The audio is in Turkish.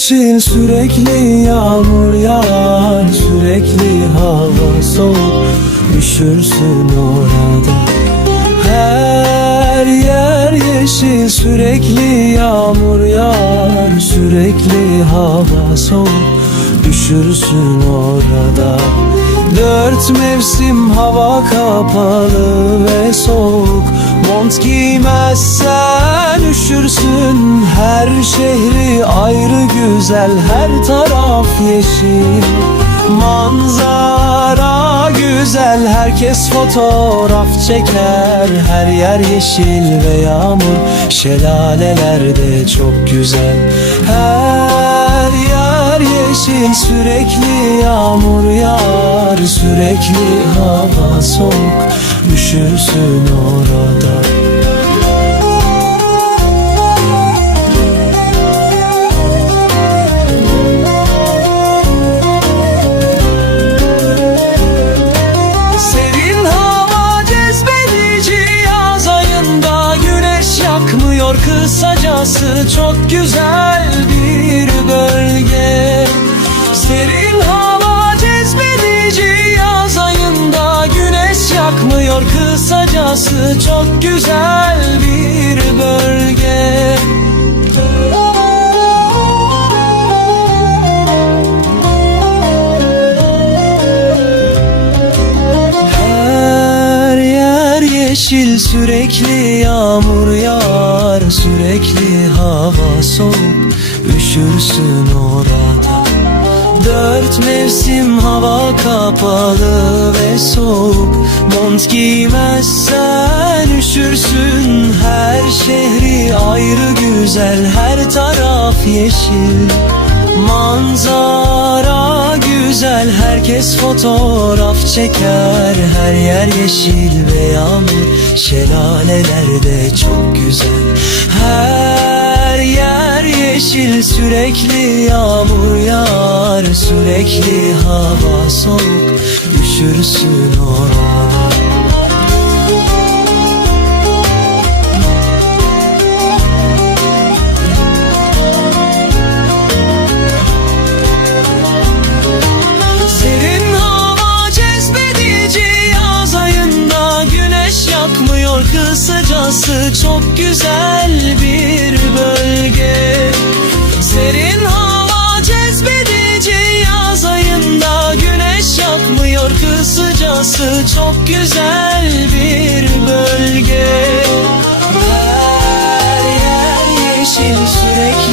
Yeşil sürekli yağmur yağar Sürekli hava soğuk. Üşürsün orada Her yer yeşil sürekli yağmur yağar Sürekli hava soğuk. Üşürsün orada. Dört mevsim hava kapalı ve soğuk. Mont giymezsen üşürsün Her şehri ayrı güzel Her taraf yeşil. Manzara güzel Herkes fotoğraf çeker. Her yer yeşil ve yağmur. Şelaleler de çok güzel. Her yer yeşil Sürekli yağmur yağar. Sürekli hava soğuk. Üşürsün orada kısacası çok güzel bir bölge. Serin hava cezbedici yaz ayında Güneş yakmıyor kısacası çok güzel bir bölge yeşil sürekli yağmur yağar Sürekli hava soğuk üşürsün orada. Dört mevsim hava kapalı ve soğuk Mont giymezsen üşürsün Her şehri ayrı güzel Her taraf yeşil. Manzara güzel Herkes fotoğraf çeker Her yer yeşil ve yağmur. Şelaleler de çok güzel. Her yer yeşil Sürekli yağmur yağar Sürekli hava soğuk. Üşürsün orada Burası çok güzel bir bölge. Serin hava cezbedici yaz ayında Güneş yakmıyor kısacası. Çok güzel bir bölge. Her yer yeşil sürekli